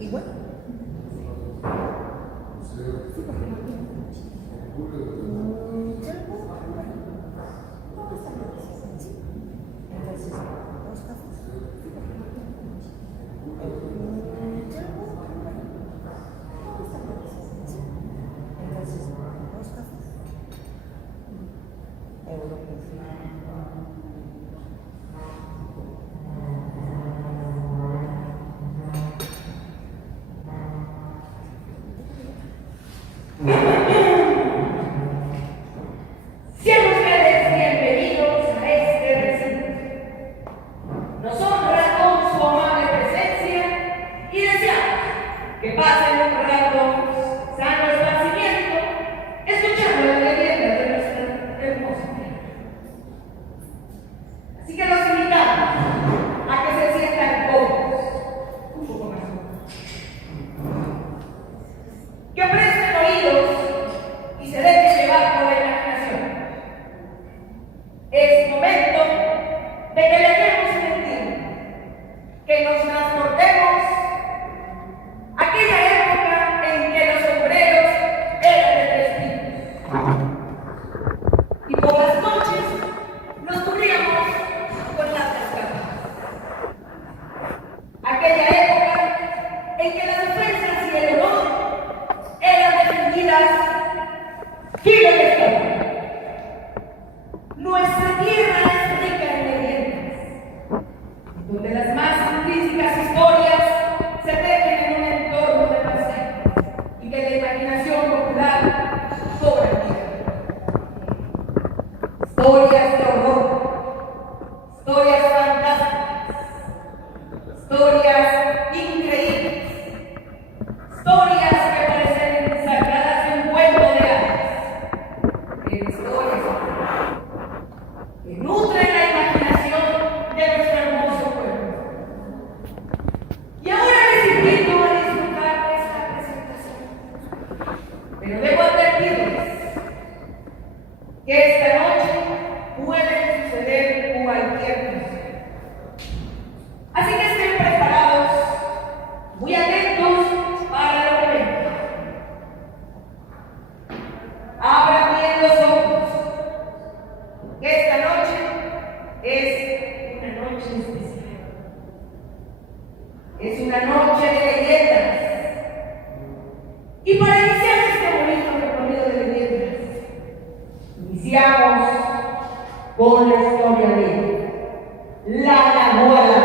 Y bueno, entonces, dos cafés. Entonces, dos cafés. Sean ustedes bienvenidos a este recinto. Nos honra con su amable presencia y deseamos que pasen un rato sano esparcimiento escuchando las leyendas de nuestra hermosa tierra. Así que los invitamos a que se sientan cómodos, un poco más cómodos, que presten oídos y se dejen llevar por la imaginación. Es momento de que viajemos en el tiempo, que nos transportemos a aquella época en que los sombreros eran de 3 tipos y por las noches nos cubríamos con largas capas. Aquella época en que las ofensas y el honor eran defendidas kilo de todo. Nuestra tierra es rica en leyendas, donde las más implícitas historias se tejen en un entorno de paseo y que la imaginación popular cobra vida. Historias de horror, historias fantásticas, historias increíbles, historias que parecen sacadas de un cuento de hadas, pero historias que nutren la imaginación de nuestro hermoso pueblo. Y ahora les invito a disfrutar de esta presentación. Pero debo advertirles que esta noche puede suceder cualquier cosa. Así que estén preparados, muy atentos para lo que venga. Abran bien los ojos, que esta noche es una noche especial. Es una noche de leyendas. Y para iniciar este bonito recorrido de leyendas, iniciamos con la historia de la Nahuala.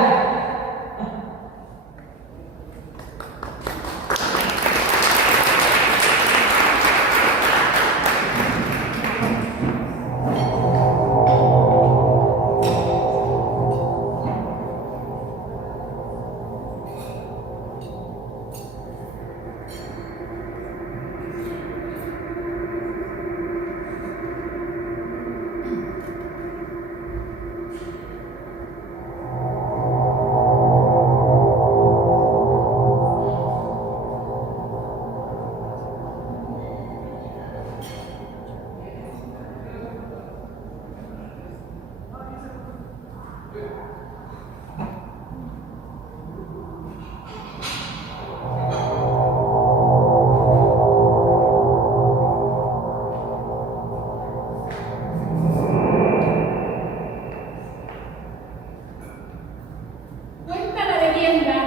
Cuenta la leyenda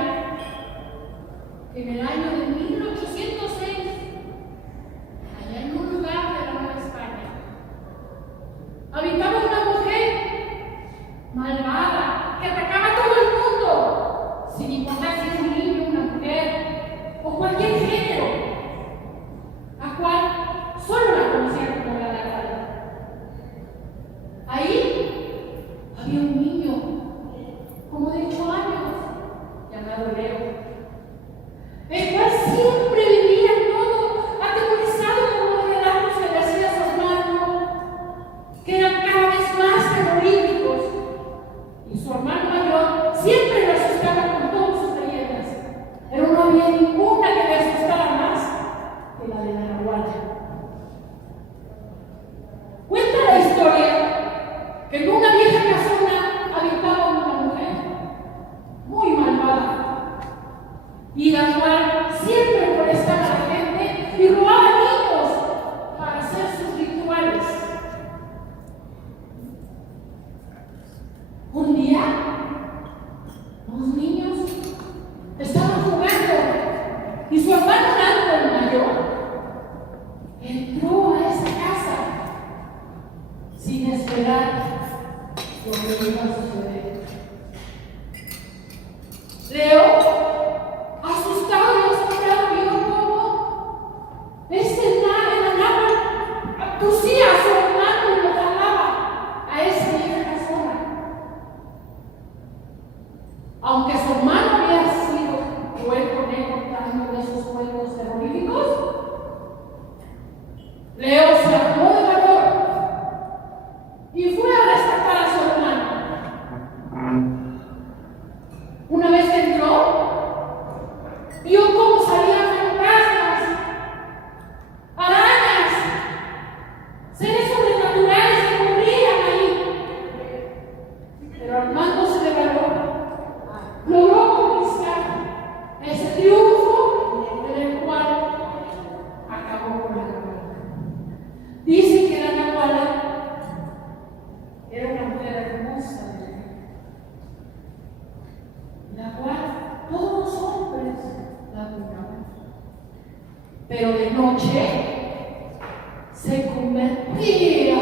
que en el año de 1806, allá en un lugar de la Nueva España, habitaba una mujer malvada que atacaba a todo el mundo, sin importar si es un niño, una mujer o cualquier género, a cual solo la conocían como la Nahuala. Ahí había un niño como de 8 años, llamado Leo, el cual siempre vivía todo atemorizado por los relatos que le hacía su hermano, que eran cada vez más terroríficos, y su hermano mayor siempre lo asustaba con todas sus leyendas, pero no había ninguna que le asustara más que la de la Nahuala. Cuenta la historia que en una vieja casona habitaba una mujer muy malvada, y la cual siempre molestaba a la gente y robaba niños para hacer sus rituales. Un día, los niños estaban jugando y su hermano Nando, el mayor, entró a esa casa sin esperar lo que iba a suceder. Leo, asustado y asombrado, vio cómo enanaba, tosía a su hermano y lo jalaba a esa vieja casona. Aunque su hermano había sido cruel con él contando esos juegos terroríficos, Leo se armó de valor y fue a rescatar a su hermano. Una vez que entró, vio cómo salían fantasmas, arañas, seres sobrenaturales que corrían ahí. Pero armándose de valor, logró conquistar ese triunfo en el cual acabó con la guerra. Dicen que la Nahuala era una mujer hermosa, la cual todos los hombres la admiraban. Pero de noche se convertía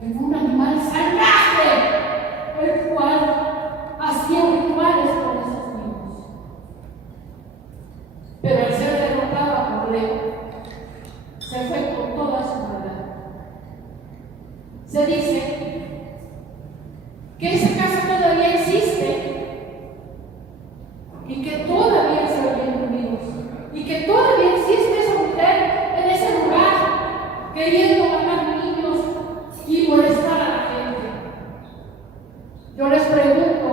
en un animal salvaje, el cual hacía rituales con esos niños. Pero al ser derrotada por Leo, se fue con toda su maldad. Se dice que esa casa todavía existe y que todavía se oyen ruidos y que todavía existe esa mujer en ese lugar queriendo matar niños y molestar a la gente. Yo les pregunto,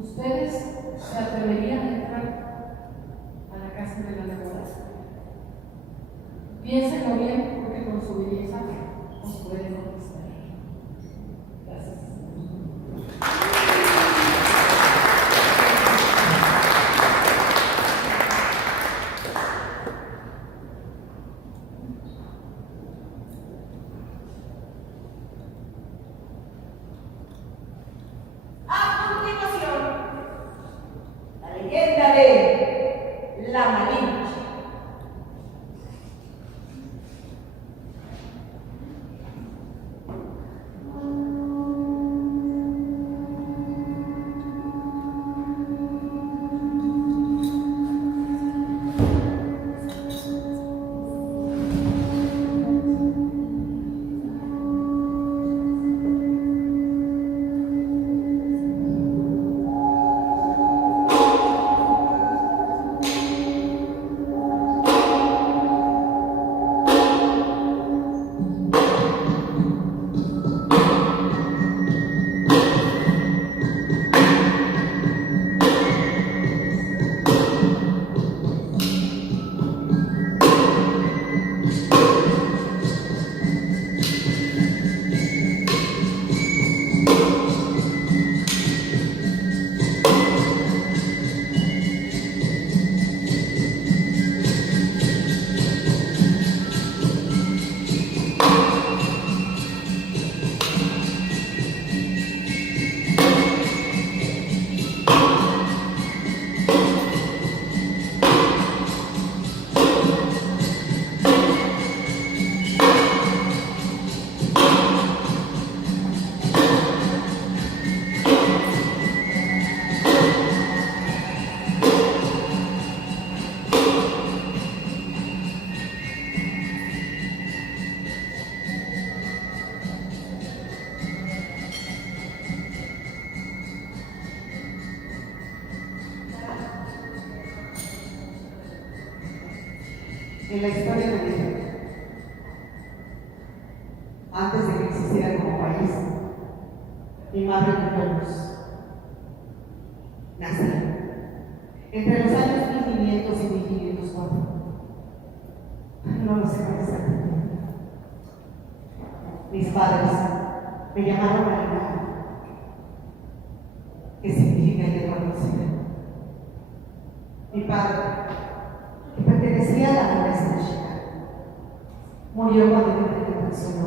¿ustedes se atreverían a entrar a la casa de la Nahuala? Piénsenlo bien, porque con su belleza os pueden conquistar. Gracias. A continuación, la leyenda de la Malinche. En la historia de México, antes de que existiera como país, mi madre cumplió luz. Nací entre los años 1500 y 1504. No lo sé con exactitud. Mis padres me llamaron Marina, que significa hierba dulce. padre, que pertenecía a la nobleza mexicana, murió cuando yo tenía tan solo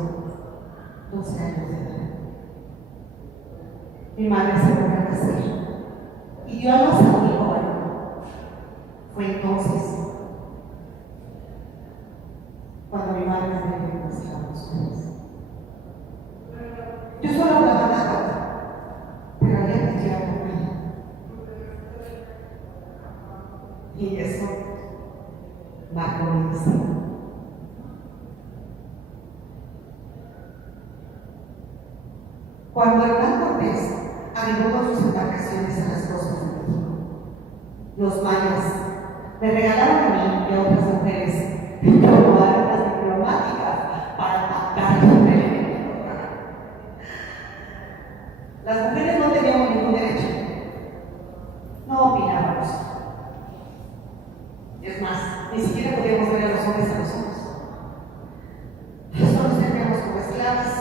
12 años de edad. Mi madre se volvió a casar y dio a luz a un hijo varón. Fue entonces cuando mi madre me dijo que nos íbamos juntos. Yo solo hablaba nada, pero había que llevar con ella. Y eso marcó mi destino. Cuando Hernán Cortés arribó con sus embarcaciones a las costas de México, los mayas le regalaron a mí y a otras mujeres como armas diplomáticas para pactar con el enemigo. Las mujeres no teníamos ningún derecho, no opinábamos. Es más, ni siquiera podíamos ver a los hombres a los ojos. Solo nos teníamos como esclavas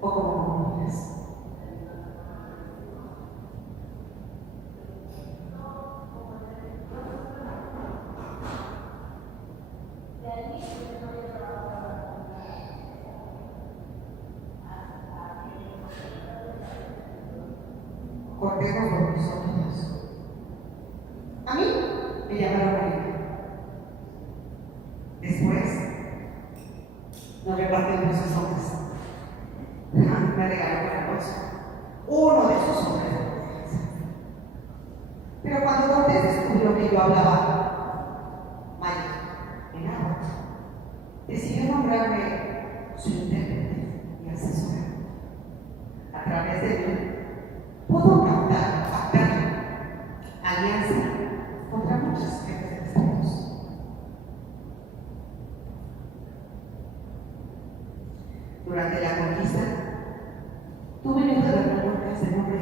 o como mujeres. Cortemos por nosotros. A mí me llamaron María. Después nos repartieron nuestros hombres. Me regalaron una cosa, uno de esos hombres de confianza. Pero cuando Cortés descubrió que yo hablaba maya en agua, decidió nombrarme su intérprete y asesora. A través de mí pudo pactar alianza contra muchos jefes de estados. Durante la conquista, tuve un hijo de Cortés de nombre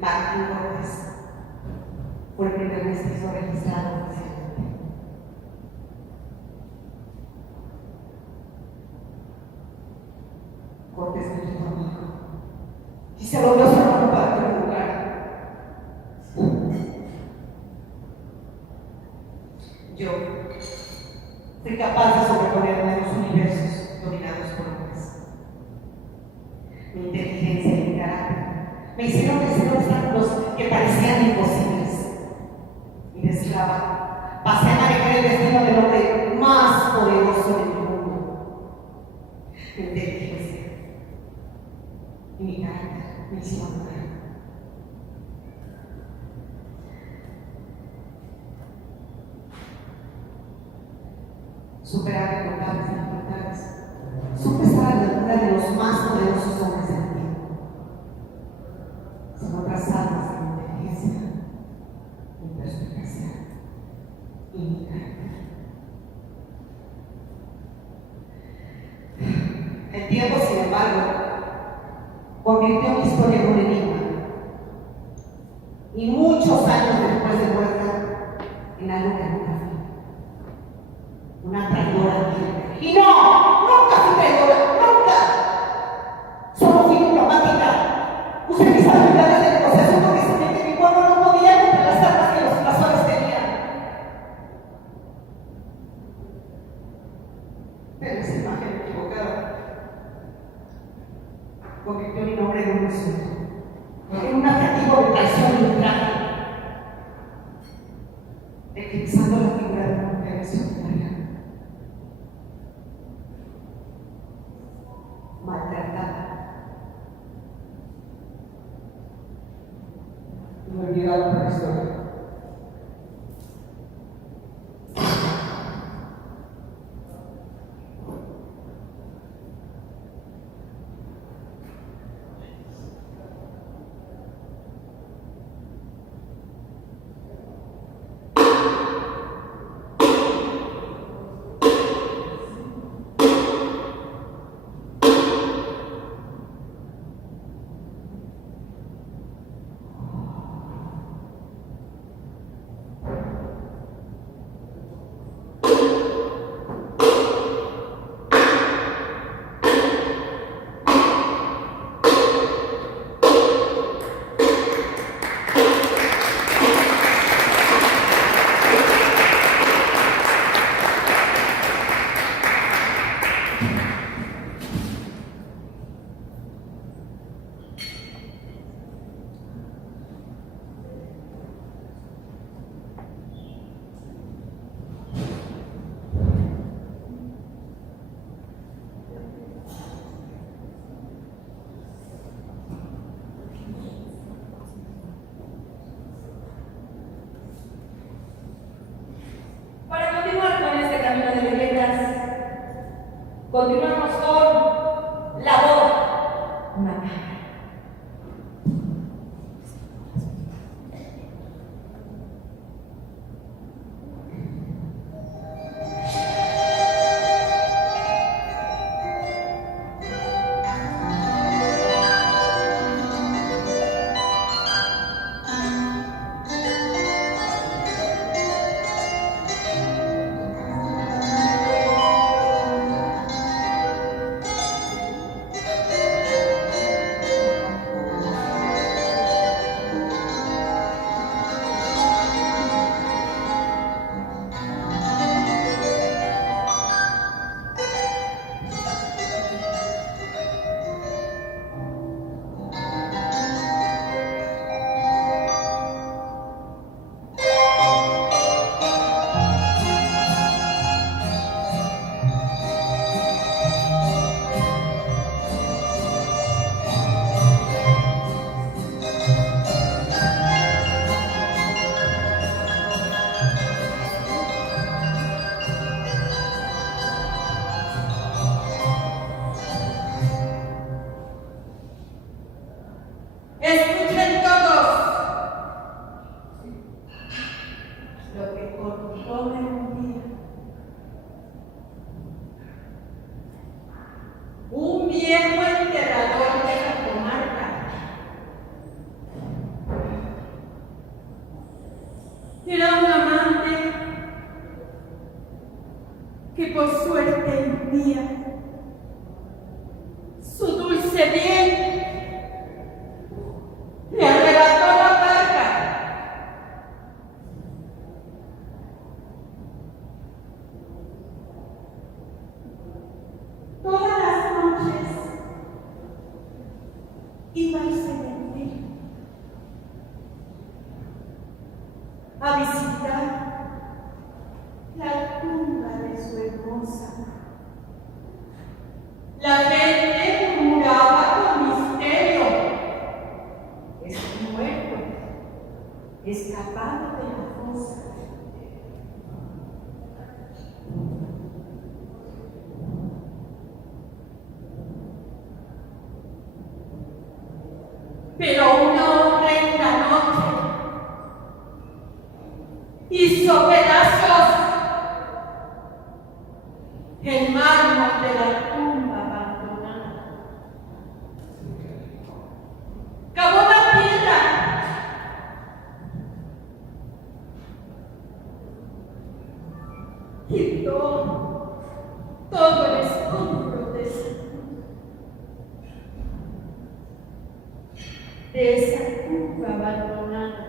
Martín Cortés. Fue el primer mestizo registrado oficialmente. Cortés me dijo a mi hijo y se lo dio a su hermano para que lo jugara. Yo fui capaz de sobreponerme a los universos dominados por hombres. Mi inteligencia y mi carácter me hicieron vencer obstáculos que parecían imposibles. Y de esclava pasé a manejar el destino del hombre más poderoso del mundo. Mi inteligencia y mi carácter me hicieron mujer. Superar incontables dificultades. Supe estar a la altura de los más poderosos hombres del tiempo. Son otras almas de mi inteligencia, mi perspicacia y mi carácter. El tiempo, sin embargo, convirtió mi historia en un enigma. Y muchos años después de muerta, en algo que nunca fui. Una traidora. Y no, nunca fui traidora, nunca. Solo fui diplomática. Usé mis habilidades de negociación porque sabía que mi pueblo no podía contra las armas que los invasores tenían. Pero esa imagen equivocada convirtió mi nombre en un insulto, en un adjetivo de traición y ultraje, eclipsando la figura de una mujer extraordinaria, maltratada y olvidada por la historia. Continuamos con la boda macabra. Escuchen todos lo que ocurrió en un día. Un viejo enterrador de la comarca era un amante que por suerte vivía su dulce bien. Le arrebató la barca. Todas las noches iba al cementerio a visitar la tumba de su hermosa. La gente murmuraba con misterio: es muerto, escapado de la fosa. Pero un hombre en la noche hizo pedazos el mármol de la tumba abandonada. Cavó la piedra y todo el escombro de esa tumba abandonada.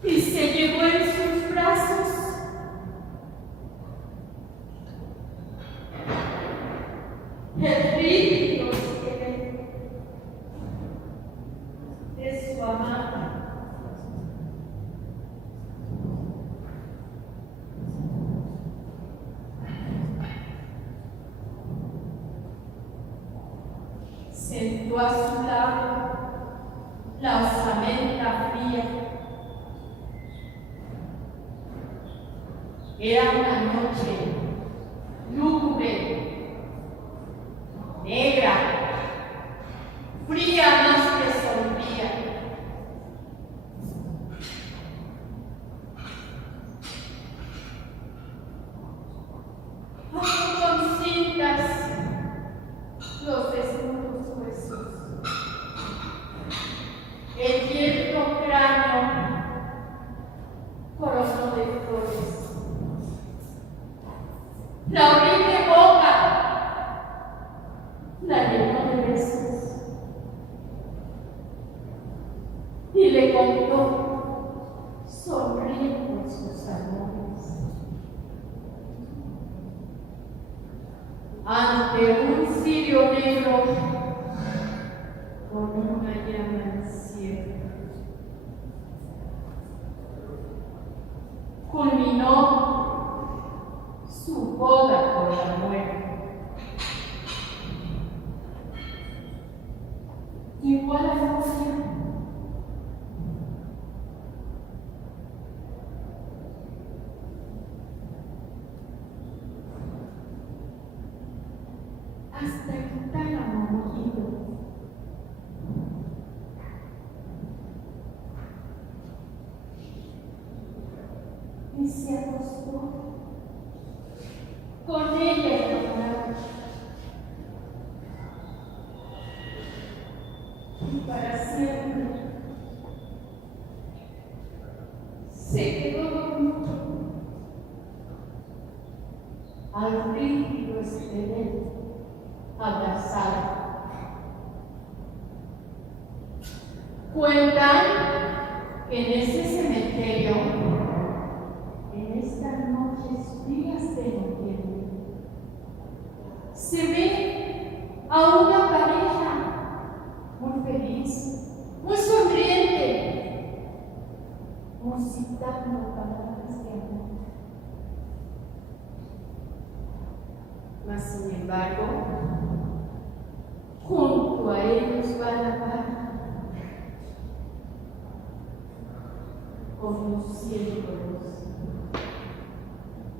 Y se llevó en sus brazos el rígido esqueleto de su amada. Sentó a su lado la osamenta fría. Era una noche lúgubre, negra, fría más que sombría. Con cintas los desnudos huesos, el yerto cráneo coronó de flores. La horrible boca la llenó de besos y le contó sonriendo sus amores. Ante un cirio negro con una llama en cielo, culminó su boda con la muerte. Igual a Lucia, al rígido esqueleto abrazado. Cuentan que en ese cementerio, en estas noches frías de noviembre, se ve a una pareja muy feliz, muy sonriente, musitando palabras de amor. Mas, sin embargo, junto a ellos va la barca, conduciéndolos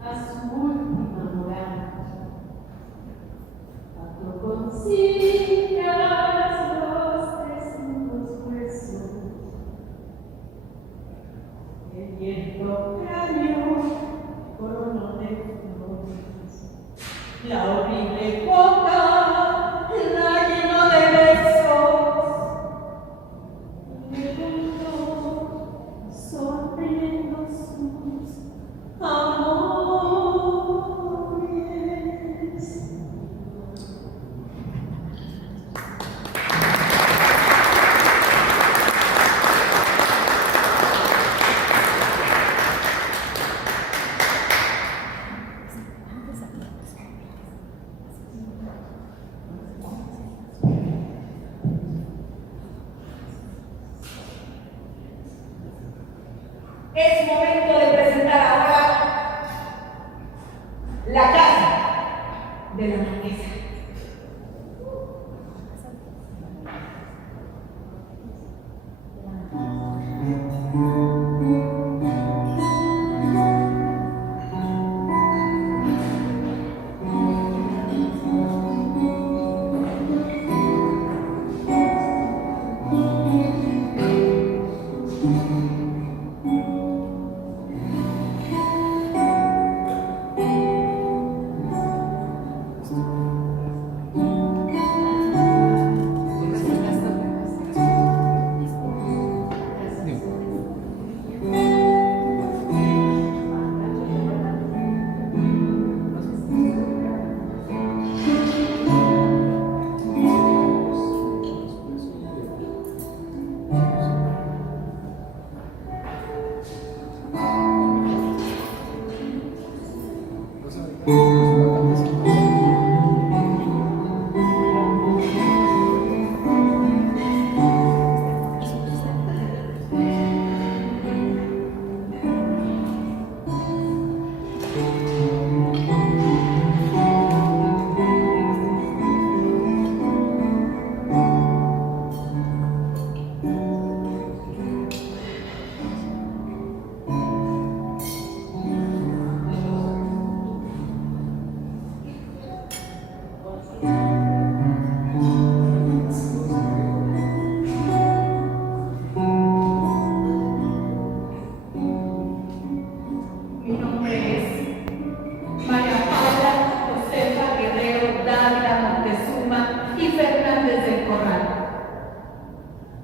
a su última morada. Consigas los desnudos huesos, el viento cráneo coronó de flores, la horrible boca la llenó de besos, y el mundo sonriendo sus amores. Es momento de presentar ahora la casa de la marquesa.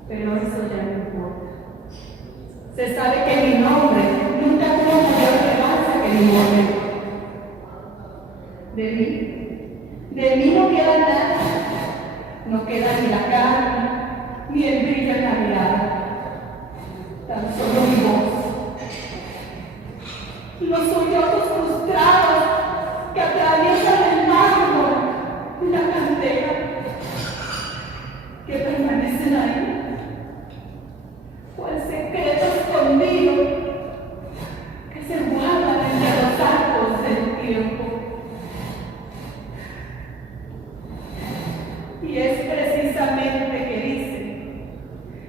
Pero eso ya no importa. Se sabe que mi nombre nunca tuvo mayor relevancia que mi nombre. De mí no queda nada. No queda ni la carne, ni el brillo en la mirada. Tan solo mi voz. Los sollozos frustrados que atraviesan el mármol y la cantera, que permanecen ahí. Cual secreto escondido que se guarda entre los arcos del tiempo. Y es precisamente que dicen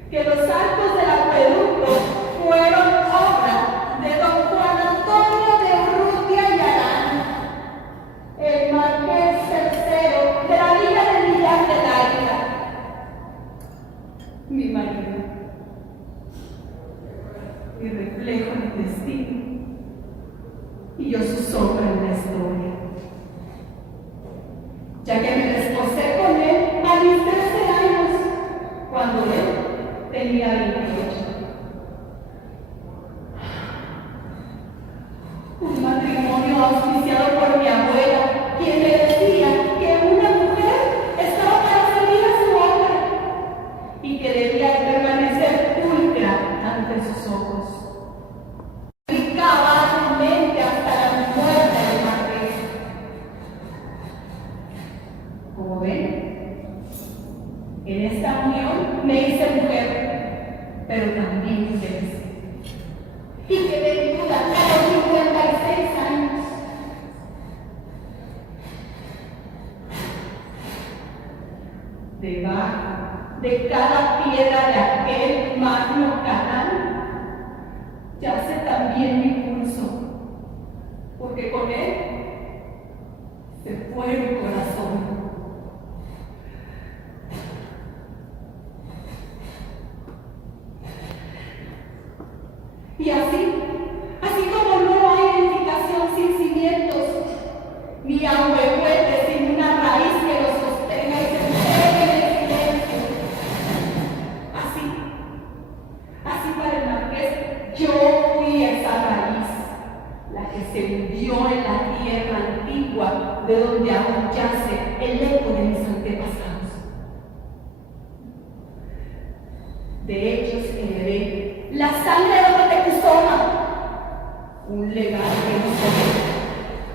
que los arcos del acueducto fueron obra de don Juan Antonio de Urrutia y Arán, el marqués tercero de la Villa del Millar de la Isla, mi marido. Mi reflejo en el destino, y yo su sombra en la historia, ya que me desposé con él a mis 13 años, cuando él tenía 28. Un matrimonio auspiciado por mi abuela, de cada piedra de aquel magno canal, yace también mi pulso, porque con él se fue mi corazón. Y así como no hay edificación sin cimientos, ni ahuehuete sin una raíz que lo sostenga y se entregue en el silencio, así para el Marqués, yo fui esa raíz, la que se hundió en la tierra antigua, de donde aún yace el eco de mis antepasados. De ellos heredé la sangre de Motecuzoma, un legado que no se ve,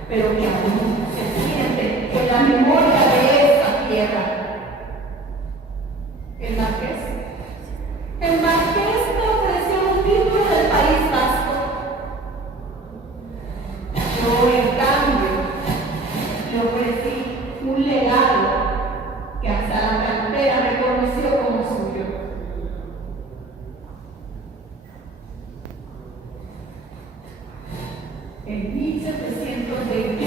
pero que aún se siente en la memoria de esa tierra. El Marqués me ofreció un título del País Vasco. Yo, en cambio, le ofrecí un legado que hasta la cantera reconoció como suyo. En 1721,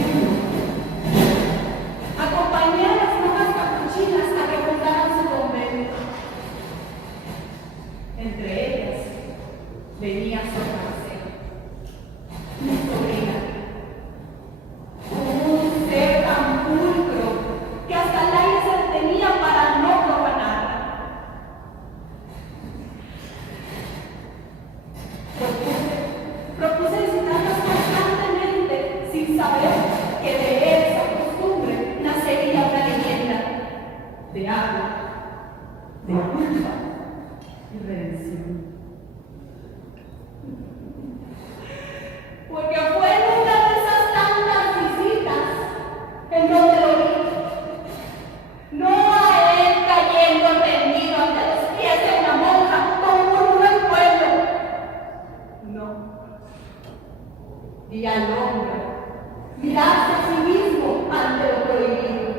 acompañé a las monjas capuchinas a que fundaran su convento. Entre ellas venía Sor Marcela, mi sobrina, un ser tan pulcro que hasta el aire se detenía para no profanarla. Propuse visitarlas constantemente sin saber que de esa costumbre nacería una leyenda de agua, de culpa y redención. Porque fue en una de esas tantas visitas en donde lo vi, no a él cayendo rendido ante los pies de una monja como murmuró el pueblo, no. Y al hombre mirarse a sí mismo ante lo prohibido,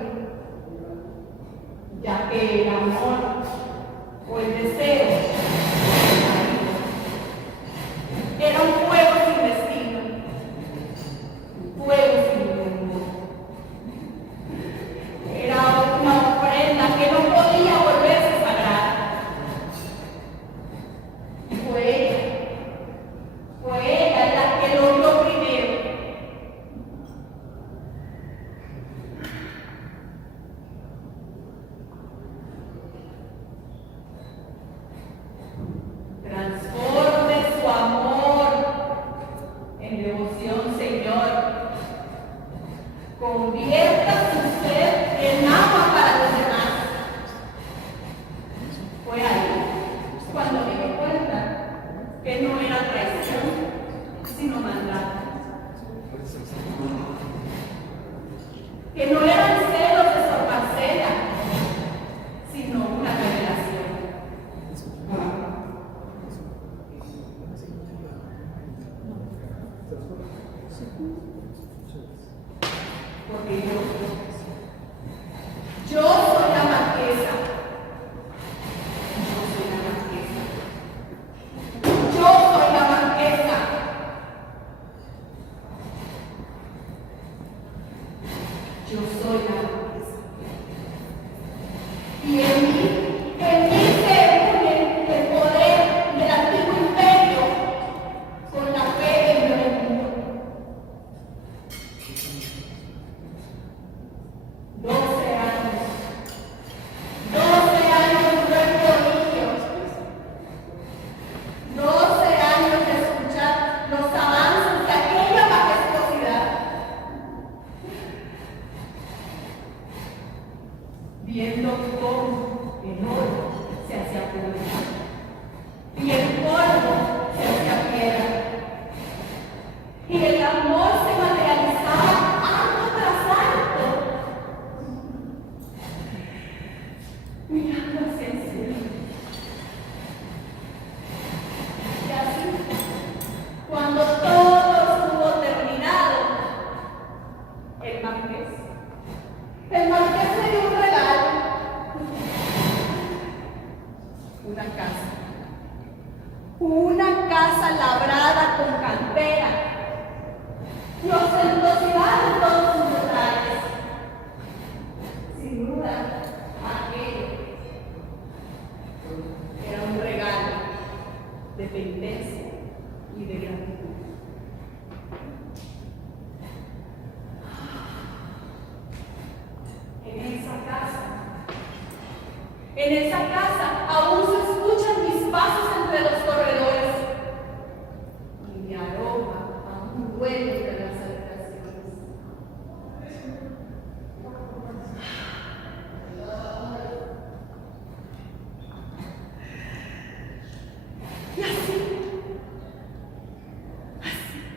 ya que el amor o el deseo era un fuego sin destino, un fuego sin rumbo. Era una ofrenda que no podía volverse sagrada. Fue ella la que lo vio primero. Transforme su amor en devoción, Señor. Convierta su ser en agua para los demás. Fue ahí cuando me di cuenta que no era traición, sino maldad. Que no eran celos de Sor Marcela, sino una revelación. Porque yo soy la marquesa. Yo soy la marquesa. Yo soy la marquesa. Yo soy la marquesa. Y en mí se une el poder del antiguo imperio con la fe del nuevo mundo. 12 años. 12 años de prodigio. 12 años de escuchar los avances de aquella majestuosidad. Viendo cómo el oro se hacía polvo y el polvo se hacía piedra y el amor se materializaba antes En esa casa aún se escuchan mis pasos entre los corredores y mi aroma aún huele de las habitaciones. Y así,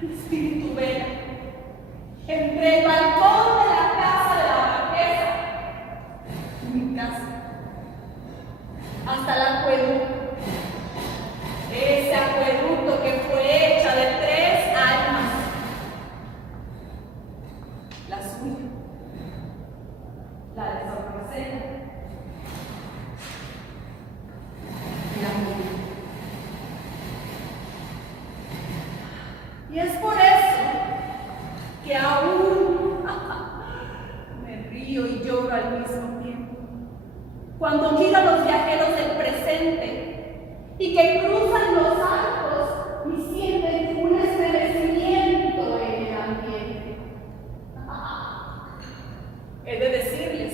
mi espíritu vela entre el balcón de la casa de la marquesa y mi casa, hasta el acueducto, ese acueducto que fue hecha de 3 almas, la suya, la de San Marcelo y la mía. Y es por eso que aún me río y lloro al mismo tiempo cuando miro a los viajeros del presente y que cruzan los arcos y sienten un estremecimiento en el ambiente. He de decirles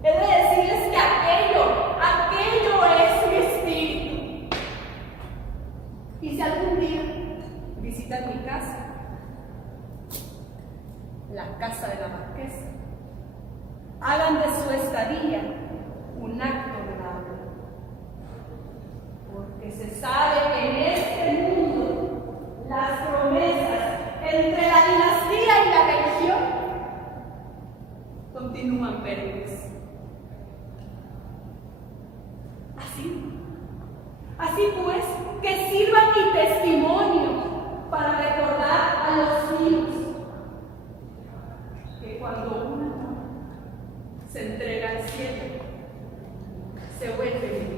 que aquello es mi espíritu. Y si algún día visitan mi casa, la casa de la marquesa, hagan de su estadía un acto de amor, porque se sabe que en este mundo las promesas entre la dinastía y la religión continúan perennes. Así pues, que sirva mi testimonio para recordar a los niños que cuando una se entrega al cielo, se vuelve divina.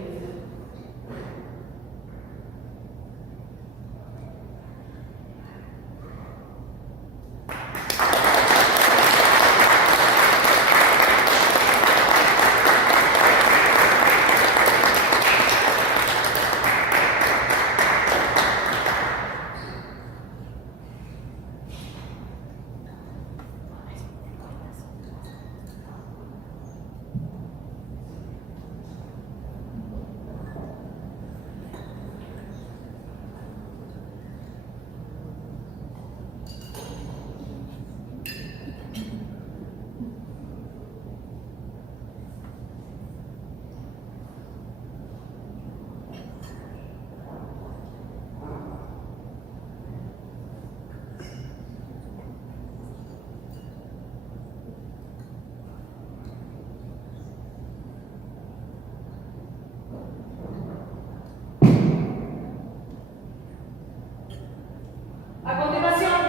A continuación,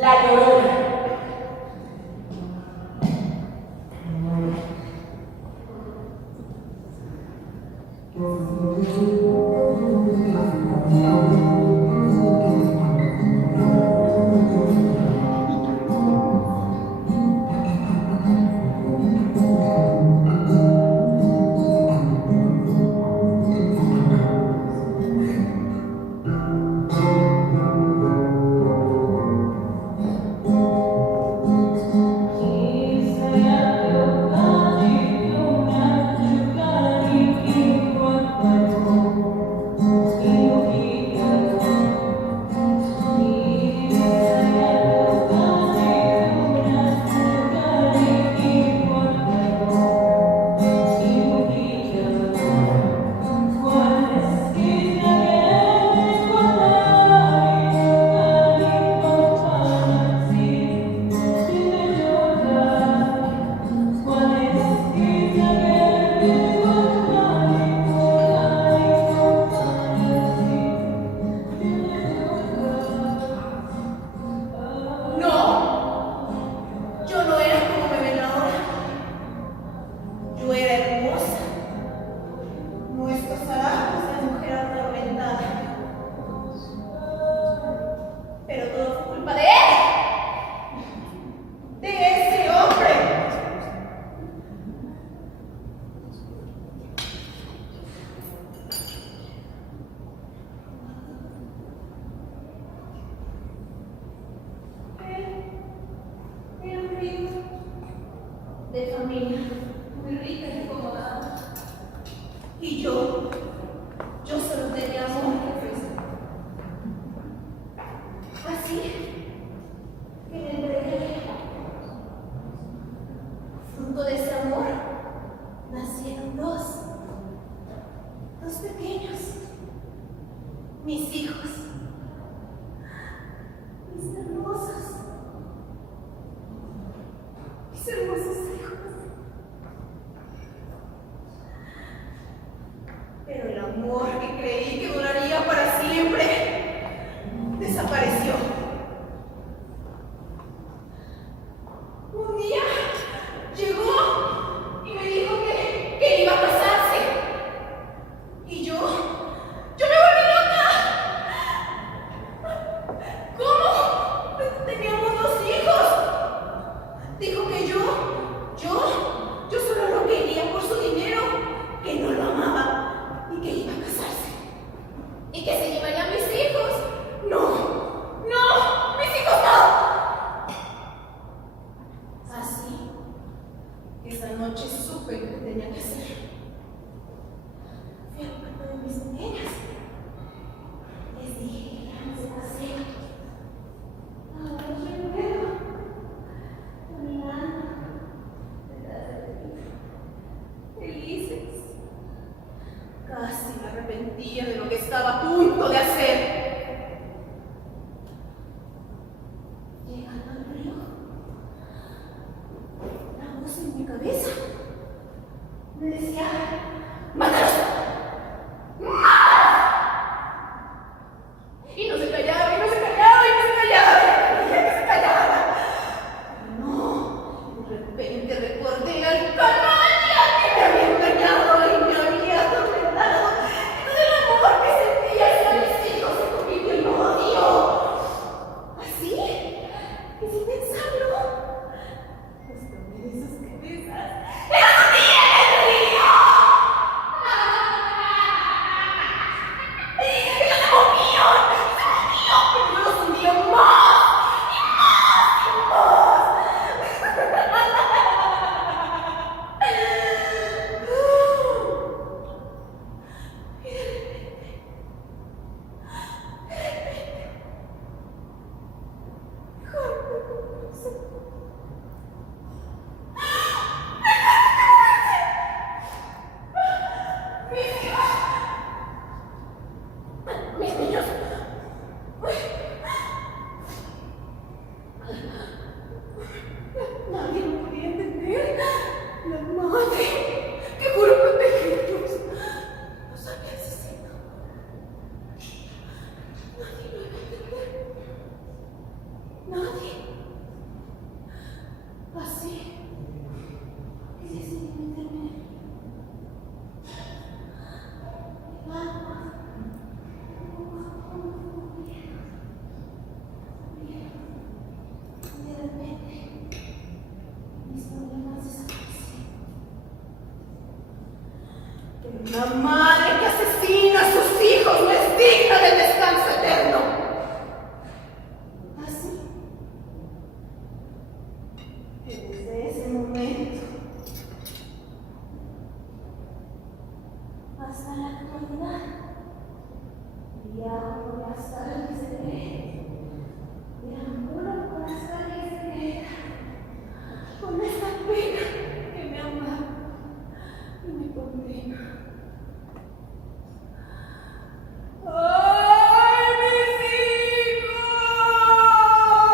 La Llorona. de familia muy rica y cómoda. y sin pensarlo, los tomé de sus cabezas. ¡Era su tía en el río! ¡Y los movían! Pero yo los hundía más y más y más. Mis niños. Nadie lo podía entender. La madre que juró protegerlos los había asesinado. Nadie lo iba a entender. Nadie. Así que decidí meterme. De repente, mis problemas desaparecieron. Pero una madre que asesina a sus hijos no es digna del descanso eterno. Así que desde ese momento hasta la actualidad, viajo por las calles de Greta, deambulo por las calles de Greta, con esta pena que me ama y me condena. ¡Ay, mis hijos! ¡Ay,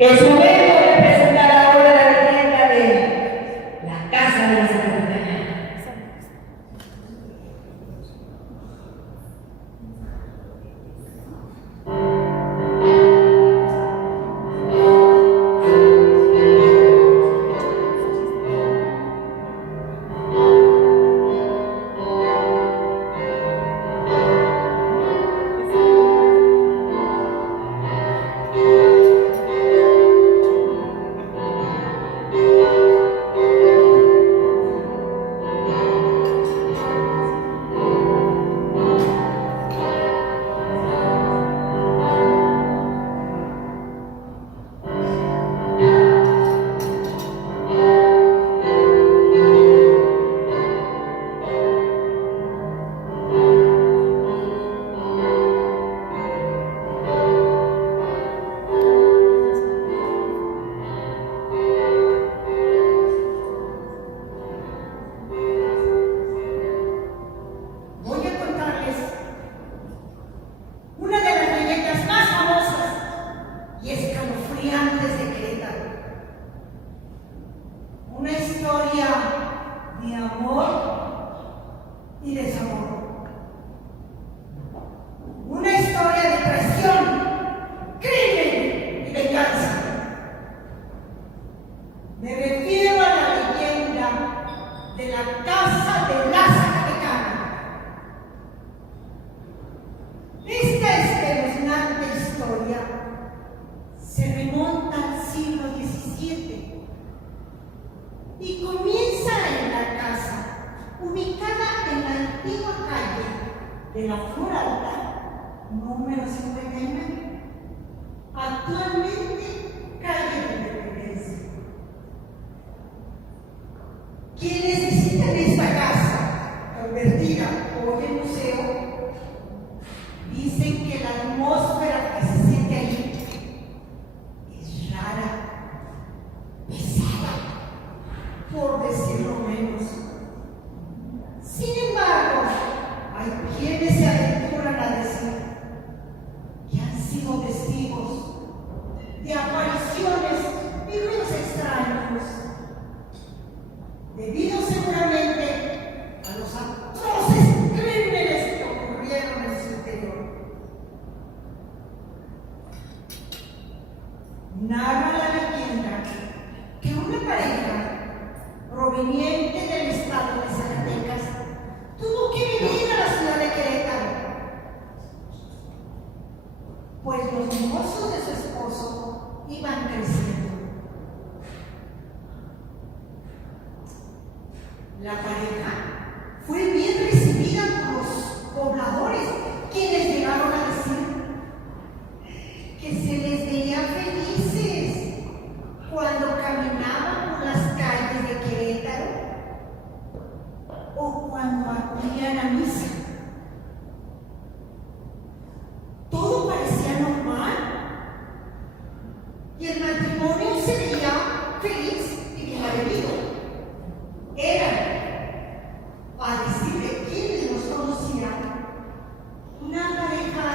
Es momento de presentar ahora la leyenda de la Casa de la Sacerdotana. y desamor. Una historia de traición, crimen y venganza. Me refiero a la leyenda de la Casa de la Zacatecana. Esta espeluznante historia se remonta al siglo XVII y comienza en la casa ubicada en la antigua calle de la Flor Alta, número 59, actualmente calle de Independencia. Quienes visitan esta casa, convertida hoy en museo, dicen que la atmósfera que se siente allí es rara, pesada, por decirlo menos. Sin embargo, hay quienes se aventuran a decir que han sido testigos de apariciones y ruidos extraños, debido seguramente a los atroces crímenes que ocurrieron en su interior. Narra la leyenda que una pareja proveniente del estado de Zacatecas tuvo que venir a la ciudad de Querétaro, pues los negocios de su esposo iban creciendo. La pareja fue bien recibida por los pobladores, quienes llegaron a decir que se les veía felices cuando caminaban por las calles de Querétaro o cuando acudían a misa. Todo parecía normal y el matrimonio se veía feliz y bien avenido. Eran, a decir de quienes los conocían, una pareja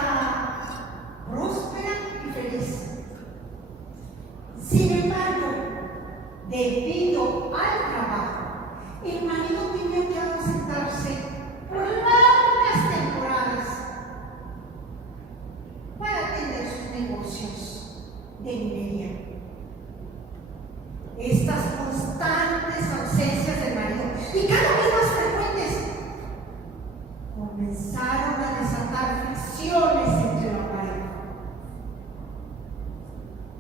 próspera y feliz. Sin embargo, debido al trabajo, el marido tenía que ausentarse por largas temporadas para atender sus negocios de minería. Estas constantes ausencias del marido, y cada vez más frecuentes, comenzaron a desatar fricciones entre la pareja.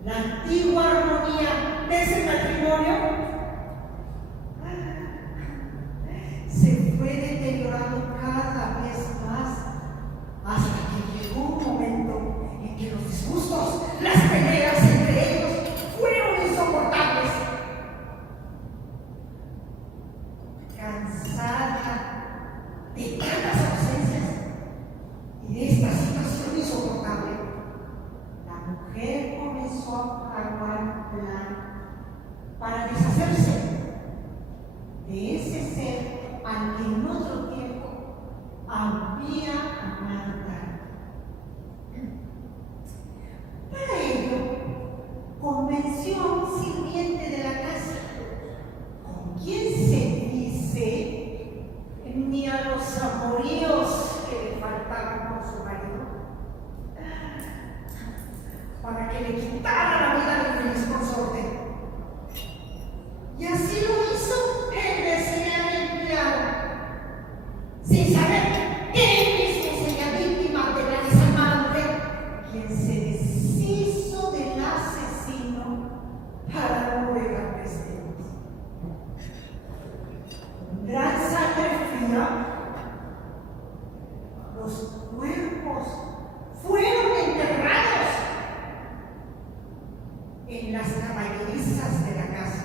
La antigua armonía de ese matrimonio se fue deteriorando cada vez más hasta que llegó un momento en que los disgustos, las peleas entre ellos fueron insoportables. Cansada de tantas ausencias y de esta situación insoportable, la mujer comenzó a fraguar un plan para deshacerse de ese ser al que en otro tiempo había amado tanto. Para ello, convenció a un sirviente de la casa, con quien se dice ni a los amoríos que le faltaban con su marido, para que le quitara la vida del feliz consorte. Y así lo hizo el deseado empleado, sin saber que él mismo sería víctima de la desalmada mujer, quien se deshizo del asesino para no dejar testigos. Gran sangre fría, los cuerpos fueron enterrados en las caballerizas de la casa.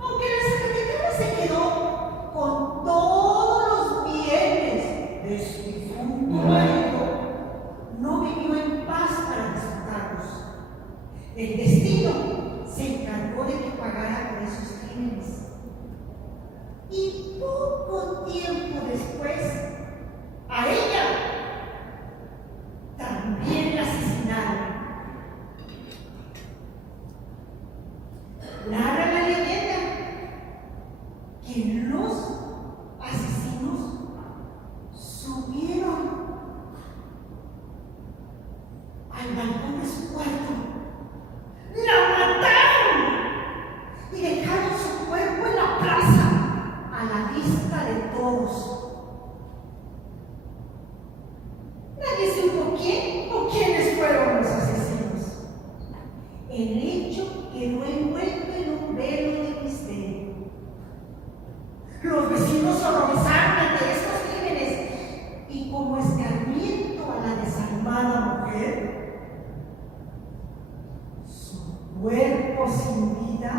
Aunque la zacatecana se quedó con todos los bienes de su difunto marido, no vivió en paz para disfrutarlos. El destino se encargó de que pagara por esos crímenes. Y poco tiempo después, a ella también la asesinaron. Narra la leyenda que los asesinos subieron al balcón de su cuarto, la mataron y dejaron su cuerpo en la plaza a la vista de todos. Nadie supo quién o quiénes fueron los asesinos. El hecho quedó envuelto en un velo de misterio. Los vecinos horrorizaron ante estos crímenes y, como escarmiento a la desalmada mujer, su cuerpo sin vida vida,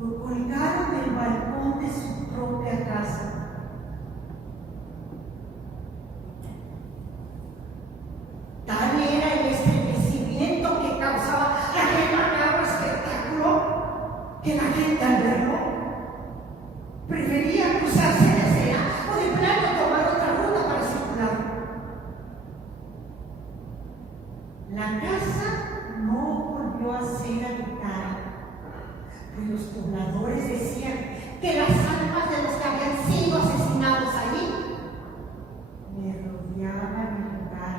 lo colgaron del balcón de su propia casa. Tal era el estremecimiento que causaba aquel macabro espectáculo que la gente al verlo prefería cruzarse de acera o de plano tomar otra ruta para circular. La casa no volvió a ser habitada, pues los pobladores decían que las almas de los que habían sido asesinados allí le rodeaban el lugar.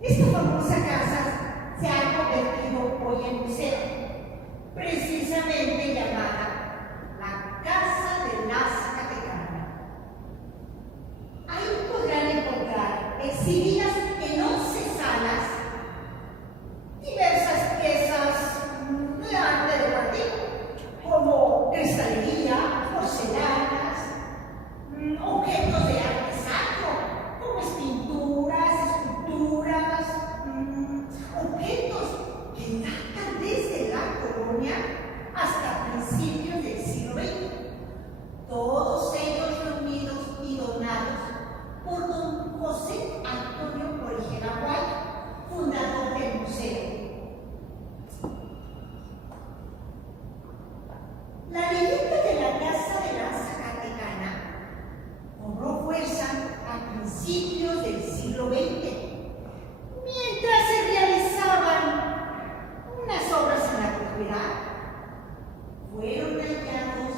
Esta famosa casa se ha convertido hoy en museo, precisamente llamada la Casa de las Catecanas. Ahí podrán encontrar exhibidas en 11 salas diversas piezas de arte de jardín, como cristalería, porcelanas, objetos de arte sacro, como pinturas, esculturas, objetos que datan desde la colonia hasta principios del siglo XX, todos ellos reunidos y donados por don José Antonio Origel Aguayo, fundador del museo. La leyenda de la Casa de la Zacatecana cobró fuerza a principios del siglo XX, mientras se realizaban unas obras en la propiedad. Fueron hallados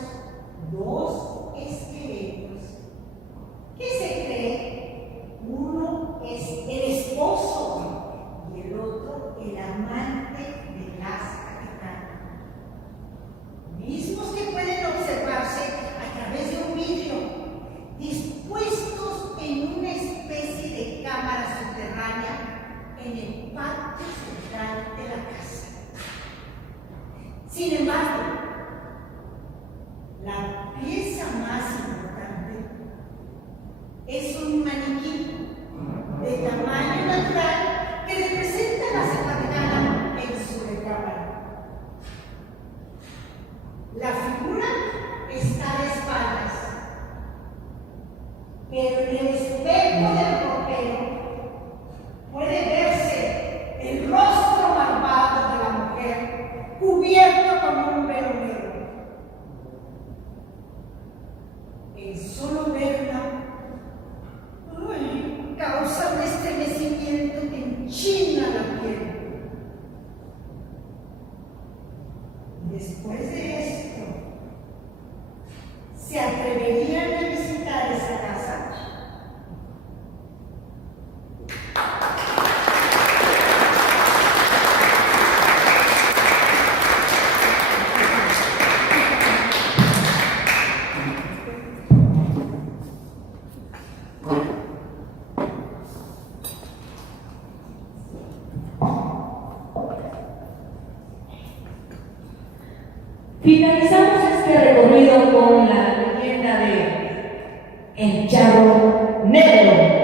2 esqueletos que se cree uno es el esposo y el otro el amante de las Catecanas, mismos que pueden observarse a través de un vidrio, dispuestos en una especie de cámara subterránea en el patio central de la casa. Sin embargo, la pieza más importante es un maniquí de tamaño natural que representa a la Zacatecana en su recámara. La figura está de espaldas, pero en el espejo del ropero puede verse el rostro malvado de la mujer cubierto con un velo negro. El solo verla causa un estremecimiento que enchina la piel. Y después de esto, ¿se atreverían a visitar esa casa? Finalizamos este recorrido con la leyenda de El Charro Negro.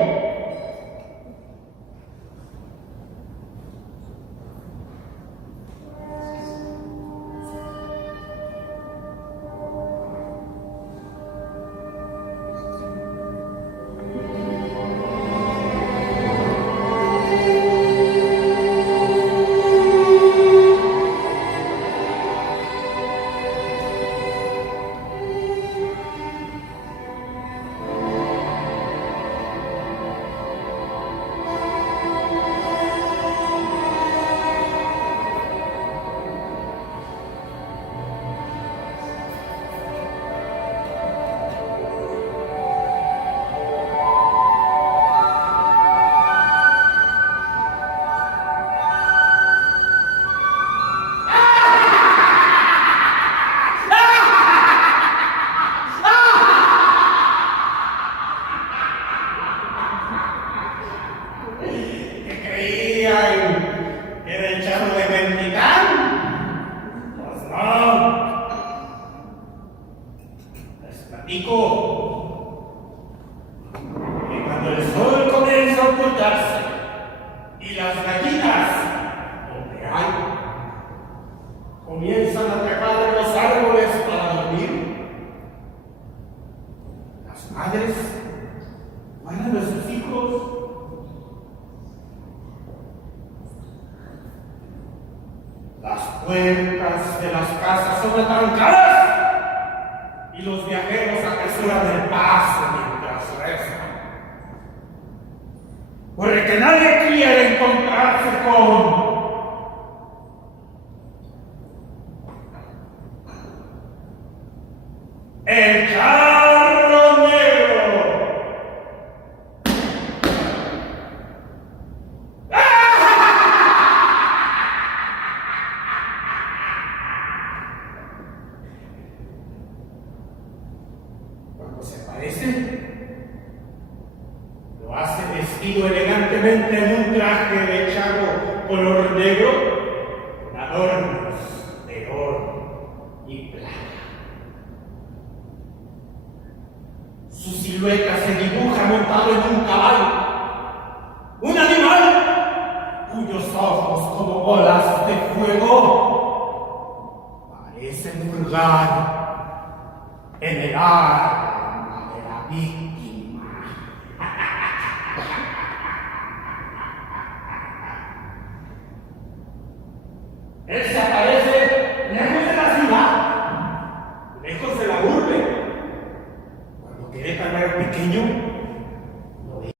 Que cuando el sol comienza a ocultarse y las gallinas Las puertas de las casas son atrancadas y los viajeros apresuran el paso mientras rezan. Puede que nadie quiera encontrarse con el carro negro. Cuando se aparece, lo hace vestido elegantemente en un traje de charro color negro, con adornos de oro y plata. Su silueta se dibuja montado en un caballo, un animal cuyos ojos como bolas de fuego parecen hurgar en el alma de la víctima. Él se aparece lejos de la ciudad, lejos de la urbe. Cuando Querétaro era pequeño,